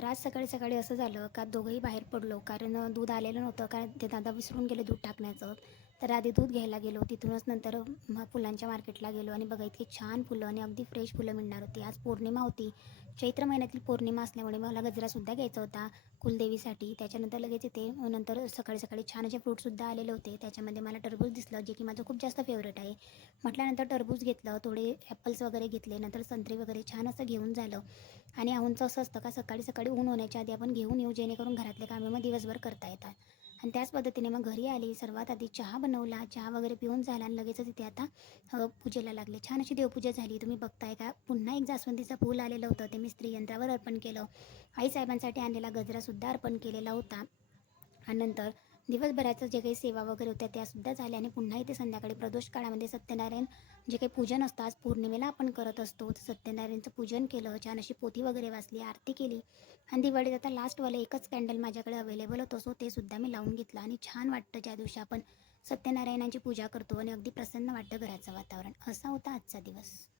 तर आज सकाळी-सकाळी असं झालं का दोघंही बाहेर पडलो कारण दूध आलेलं नव्हतं कारण ते दादा विसरून गेले दूध टाकण्याचं. तर आधी दूध घ्यायला गेलो. तिथूनच नंतर मग फुलांच्या मार्केटला गेलो आणि बघा इतकी छान फुलं आणि अगदी फ्रेश फुलं मिळणार होती. आज पौर्णिमा होती. चैत्र महिन्यातील पौर्णिमा असल्यामुळे मला गजरासुद्धा घ्यायचा होता कुलदेवीसाठी. त्याच्यानंतर लगेच इथे नंतर सकाळी-सकाळी छान असे फ्रूटसुद्धा आलेले होते. त्याच्यामध्ये मला टरबूज दिसलं जे की माझं खूप जास्त फेवरेट आहे. म्हटल्यानंतर टरबूज घेतलं, थोडे ॲपल्स वगैरे घेतले, नंतर संत्री वगैरे छान असं घेऊन झालं. आणि आऊंचं असं असतं का सकाळी-सकाळी ऊन होण्याच्या आधी आपण घेऊन येऊ जेणेकरून घरातले कामे मग दिवसभर करता येतात. आणि त्याच पद्धतीने मग घरी आली. सर्वात आधी चहा बनवला. चहा वगैरे पिऊन झाला आणि लगेचच इथे आता पूजेला लागले. छान अशी देवपूजा झाली. तुम्ही बघताय का पुन्हा एक जास्वंदीचं फूल आलेलं होतं. ते मी स्त्री यंत्रावर अर्पण केलं. आईसाहेबांसाठी आणलेला गजरासुद्धा अर्पण केलेला होता. आणि नंतर दिवसभराचं जे काही सेवा वगैरे होत्या त्यासुद्धा झाल्या आणि पुन्हा इथे संध्याकाळी प्रदोष काळामध्ये सत्यनारायण जे काही पूजन असतं आज पौर्णिमेला आपण करत असतो तर सत्यनारायणचं पूजन केलं, छान अशी पोथी वगैरे वाचली, आरती केली आणि दिवाळीत आता लास्टवालं एकच कॅन्डल माझ्याकडे अवेलेबल होतं सो ते सुद्धा मी लावून घेतलं आणि छान वाटतं ज्या दिवशी आपण सत्यनारायणाची पूजा करतो आणि अगदी प्रसन्न वाटतं घराचं वातावरण. असा होता आजचा दिवस.